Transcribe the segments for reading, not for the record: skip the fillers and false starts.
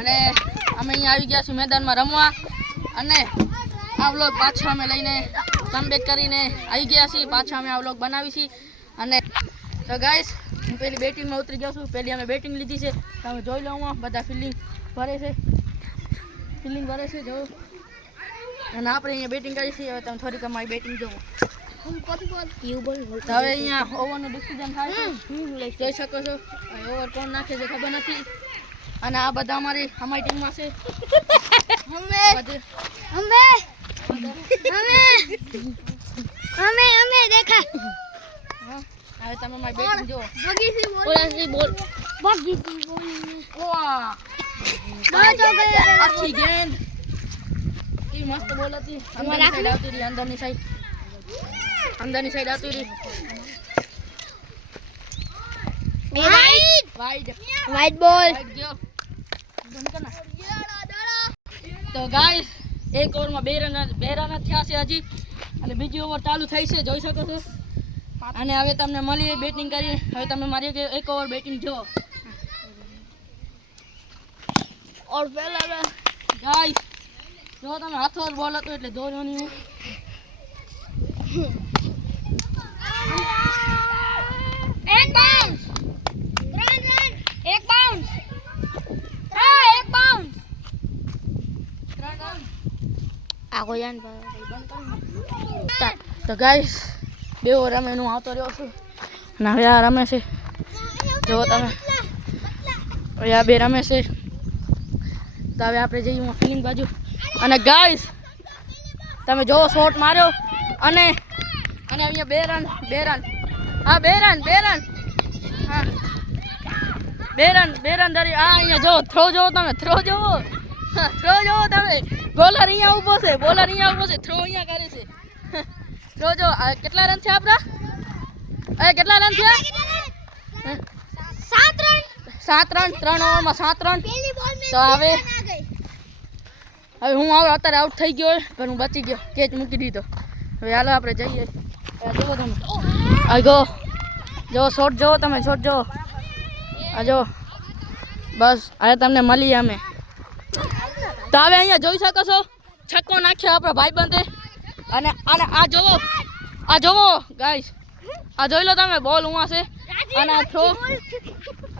અને અમે અહીંયા આવી ગયા છીએ મેદાનમાં રમવા અને આ વ્લોગ પાછા અમે લઈને કમબેક કરીને આવી ગયા છીએ. પાછા અમે આ વ્લોગ બનાવી છીએ. અને તો ગાઈસ હું પેલી બેટિંગમાં ઉતરી ગયો છું. પેલી અમે બેટિંગ લીધી છે. તમે જોઈ લો બધા ફિલ્ડિંગ ભરે છે જો. અને આપણે અહીંયા બેટિંગ કરી છીએ. હવે તમે થોડીક અમારી બેટિંગ જોવો. હવે અહીંયા ઓવરનું ડિસિઝન થાય છે. જોઈ શકો છો ઓવર કોણ નાખે છે ખબર નથી. અને આ બધા અમારી ટીમમાં છે. અમે દેખા હવે તમે મારી બેટિંગ જો. આખી ગેન્ડ ઈ મસ્ત બોલ હતી. અંદરની સાઈડ આવતી રહી. વાઇટ બોલ. તો ગાઈસ એક ઓવરમાં બે રન થયા છે હજી. અને બીજી ઓવર ચાલુ થઈ છે જોઈ શકો છો. અને હવે તમને મળીએ બેટિંગ કરી. હવે તમે મારી એક ઓવર બેટિંગ જો. ઓર પહેલા ગાઈસ જો તમે હાથો બોલ હતો એટલે દોડ્યો નહીં. એક બાઉન્સ. એક બાઉન્સ. આગો જાન તો ગાઈસ બે ઓવર રમે હું આવતો રહ્યો છું. અને હવે આ રમે છે જો તમે. હવે આ બે રમે છે. તો હવે આપણે જઈએ ફિલ્ડિંગ બાજુ. અને ગાઈસ તમે જોવો શોટ માર્યો. અને અહીંયા બે રન. હા બે રન. હા બે રન ધરી. આ અહીંયા જો થ્રો જોવો તમે. થ્રો જોવો તમે. બોલર અહીંયા ઊભો છે. થ્રો અહીંયા કરે છે. થ્રો જો. કેટલા રન થયા આપણા? કેટલા રન થયા? 7 રન. 3 ઓવરમાં 7 રન. તો હવે હું અત્યારે આઉટ થઈ ગયો પણ હું બચી ગયો. કેચ મૂકી દીધો. હવે હાલો આપણે જઈએ. જુઓ તમે જો શોટ જોવો તમે. શોટ જોવો. આ જો બસ હવે તમને મળીએ અમે. તો હવે અહીંયા જોઈ શકો છો છક્કો નાખ્યો આપણો ભાઈબંધે. અને આ જોવો ગાઈસ. આ જોઈ લો તમે બોલ ઉવા છે. અને થ્રો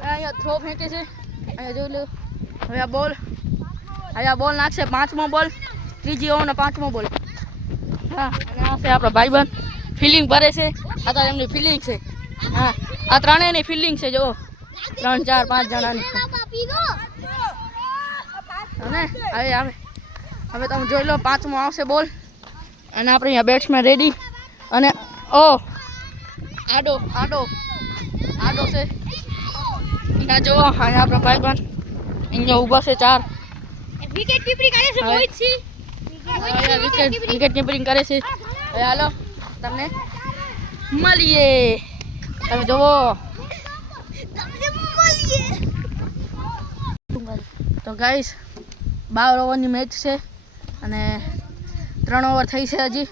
અહીંયા થ્રો ફેંકે છે. અહીંયા જોઈ લો. હવે આ બોલ નાખશે 5મો બોલ. ત્રીજી ઓવરનો 5મો બોલ. હા અને આ છે આપણો ભાઈબંધ ફિલ્ડિંગ ભરે છે. અત્યારે એમની ફિલ્ડિંગ છે. હા આ ત્રણેયની ફિલ્ડિંગ છે જો. 3 4 5 જણાની. અને હવે તમે જોઈ લો 5મો આવશે બોલ. અને આપણે અહીંયા બેટ્સમેન રેડી. અને આડો છે. અહીંયા જો અહીંયા આપણો ભાઈબંધ અહીંયા ઊભા છે 4. વિકેટ કીપરિંગ કરે છે મોહિત સિંહ. વિકેટ કીપરિંગ કરે છે. હવે હાલો તમને મળીએ. તમે જોવો. તો ગાઈસ 12 ઓવરની મેચ છે. અને 3 ઓવર થઈ છે હજી.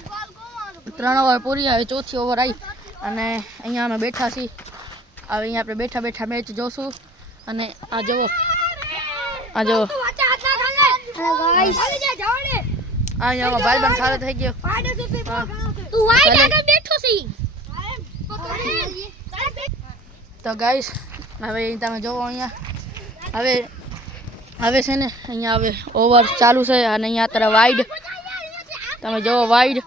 3 ઓવર પૂરી. હવે 4થી ઓવર આવી. અને અહીંયા અમે બેઠા છીએ. હવે અહીંયા આપણે બેઠા મેચ જોશું. અને આ જુઓ. અહીંયા ભાઈબંધ સારો થઈ ગયો. તો ગાઈસ હવે તમે જોવો અહીંયા હવે છે ને અહીંયા હવે ઓવર ચાલુ છે. અને અહીંયા અત્યારે વાઇડ તમે જોવો વાઇડ.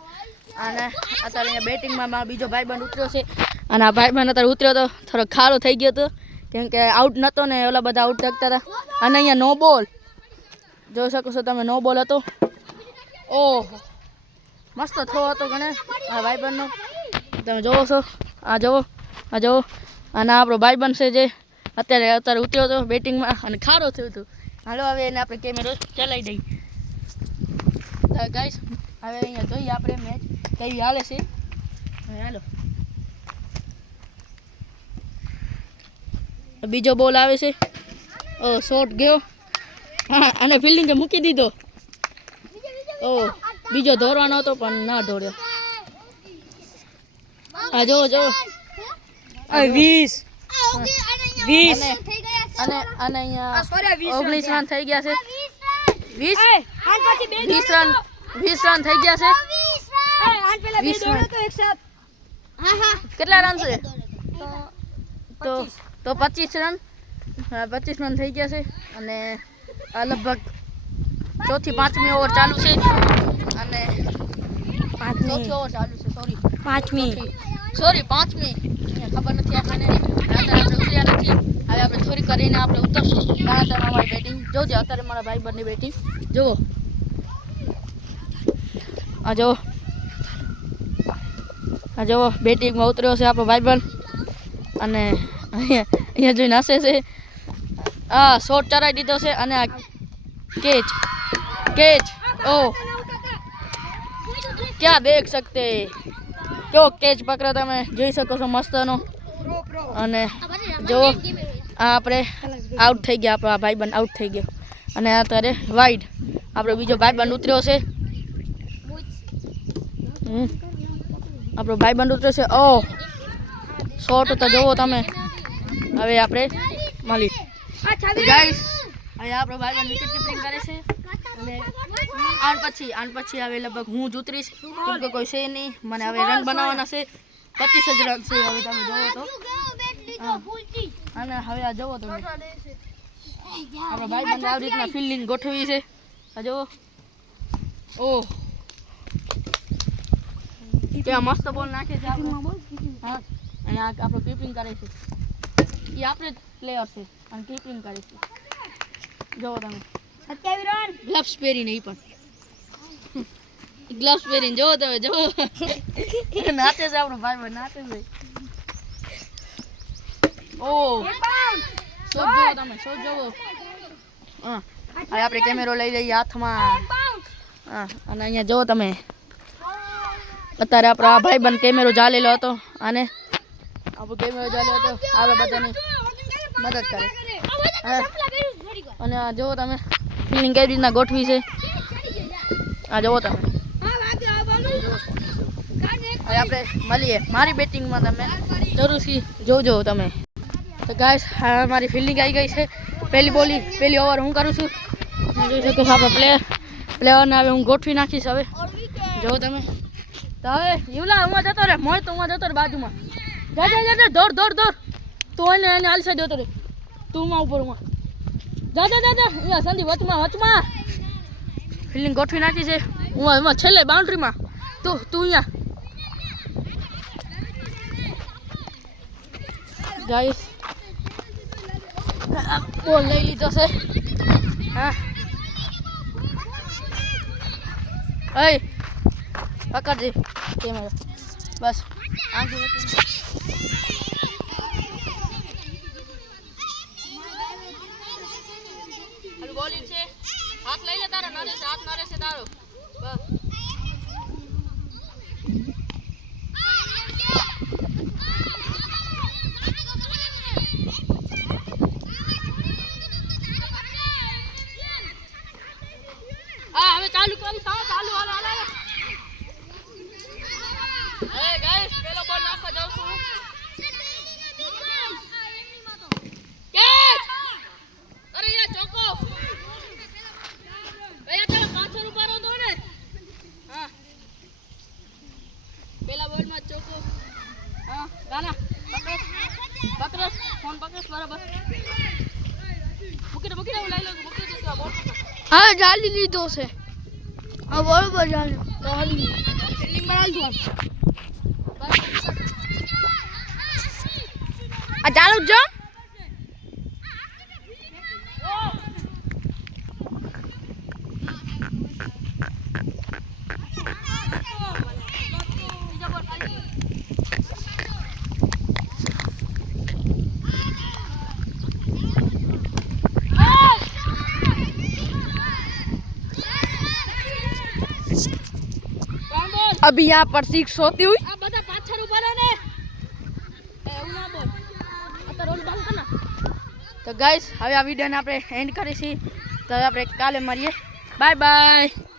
અને અત્યારે અહીંયા બેટિંગમાં મારો બીજો ભાઈબંધ ઉતર્યો છે. અને આ ભાઈબંધ અત્યારે ઉતર્યો તો થોડો ખારો થઈ ગયો હતો કેમ કે આઉટ નહોતો ને ઓલા બધા આઉટ થતા હતા. અને અહીંયા નો બોલ જોઈ શકો છો તમે. નો બોલ હતો. ઓહો મસ્ત થ્રો હતો ગણે આ ભાઈબંધનો. તમે જોવો છો. આ જુઓ. અને આપણો ભાઈબંધ છે જે અત્યારે ઉતર્યો હતો બેટિંગમાં અને ખારો થયો હતો. હાલો હવે એને આપણે કેમેરો ચલાવી દઈએ. ગાઈસ હવે અહીંયા જોઈએ આપણે મેચ કેવી હાલે છે. હાલો બીજો બોલ આવે છે. શોટ ગયો. હા અને ફિલ્ડિંગે મૂકી દીધો. બીજો દોડવાનો હતો પણ ના દોડ્યો. આ જો 20 અને અને અહીંયા sorry, 19 રન થઈ ગયા છે 20 આન પછી બે 20 રન થઈ ગયા છે આન પેલા બે 20 દોડો તો એક સાથ હા કેટલા રન છે તો 25 રન 25 રન થઈ ગયા છે અને આ લગભગ ચોથી પાંચમી ઓવર ચાલુ છે અને ચોથી ઓવર ચાલુ છે પાંચમી પાંચમી ખબર નથી આપણને અત્યારે આપણે ઉતર્યા નથી હવે આપણે થોડી કરીને આપણે ઉતરશું કારણ કે અમારી બેટિંગ જોજો અત્યારે મારા ભાઈ બંને બેટિંગ જુઓ આ જુઓ બેટિંગમાં ઉતર્યો છે આપણો ભાઈબંધ અને અહીંયા જોઈને હસે છે આ શોટ ચરાવી દીધો છે અને આ કેચ ઓ ક્યાં દેખ सकते કેવો કેચ પકડ્યો તમે જોઈ શકો છો મસ્તનો અને જો આ આપણે આઉટ થઈ ગયા આપણો આ ભાઈબંધ આઉટ થઈ ગયો અને અત્યારે વાઇડ આપણો બીજો ભાઈબંધ ઉતર્યો છે આપણો ભાઈબંધ ઉતર્યો છે ઓ શોટ તો જોવો તમે હવે આપણે મળી ગાઈસ હવે આપણો ભાઈબંધ વિકેટ કીપિંગ કરે છે અને આન પછી હવે લગભગ હું જ ઉતરીશ કેમ કે કોઈ છે નહીં મને હવે રન બનાવવાના છે 25 જ રન છે હવે તમે જોવો તો અને હવે આ જોવો તમે આપણો ભાઈબંધ આવી રીતના ફિલ્ડિંગ ગોઠવી છે આ જોવો ઓહ ત્યાં મસ્ત બોલ નાખે છે હા અને આ આપણો કીપિંગ કરે છે એ આપણે જ પ્લેયર છે અને કીપિંગ કરે છે જોવો તમે 27 રન ગ્લવ્સ પહેરી નહીં પણ ગ્લવ્સ પહેરીને જોવો તમે જોવો નાચે છે આપણો ભાઈ નાચે છે ઓ શોટ જોવો તમે શોટ જોવો હા હવે આપણે કેમેરો લઈ લઈએ હાથમાં હા અને અહીંયા જોવો તમે અત્યારે આપણો આ ભાઈબંધ કેમેરો ચાલેલો હતો અને આપણો કેમેરો ચાલ્યો હતો આપણે બધાની મદદ કરે અને આ જુઓ તમે ફિલ્ડિંગ કઈ રીતના ગોઠવી છે આ જુઓ તમે હવે આપણે મળીએ મારી બેટિંગમાં તમે જરૂરથી જોજો તમે તો ગાઈસ હવે મારી ફિલ્ડિંગ આવી ગઈ છે પહેલી ઓવર હું કરું છું જોઈ શકો છો આપણે પ્લેયરને હવે હું ગોઠવી નાખીશ હવે જુઓ તમે તો હવે યુલા હું જતો રે મોય તો હું જતો રે બાજુમાં જા દોડ તું એને હાલ સાઈડ જતો રે તું માં ઉપર જા અહીંયા સંદીપ વચમાં ફિલ્ડિંગ ગોઠવી નાખી છે હું એમાં છેલ્લે બાઉન્ડ્રીમાં તું અહીંયા ગાઈસ બોલ લઈ લીધો છે હા એ પકડજે કેમેરા બસ બોલિંગ છે હાથ લઈ લે તારો નરે છે હાથ નરે છે તારો બસ હા હવે ચાલુ કરી ચાલુ હાલો એ ગાઈસ પેલો બોલ નાખવા જાઉં છું કેચ અરે યાર ચોકો ભૈયા ચાલો પાછળ ઉભા રહો દો ને હા પેલા બોલમાં ચોકો હા ગાના પકડસ ફોન પકડસ બરાબર મૂકી દે હું લઈ લઉં મૂકી દે બોલ હા જાલી લીધો છે હા બરોબર જાલી ફિલ્ડિંગ બનાવી દો આ ચાલુ જ જો अभी यहाँ पर 6 होती हुई આ બધા પાછળ ઉભા રહો ને એવું ના બોલ આ તો રોલ બંધ કર ના તો ગાઈસ હવે આ વિડીયોને આપણે એન્ડ કરીશું તો હવે આપણે કાલે મળીએ બાય બાય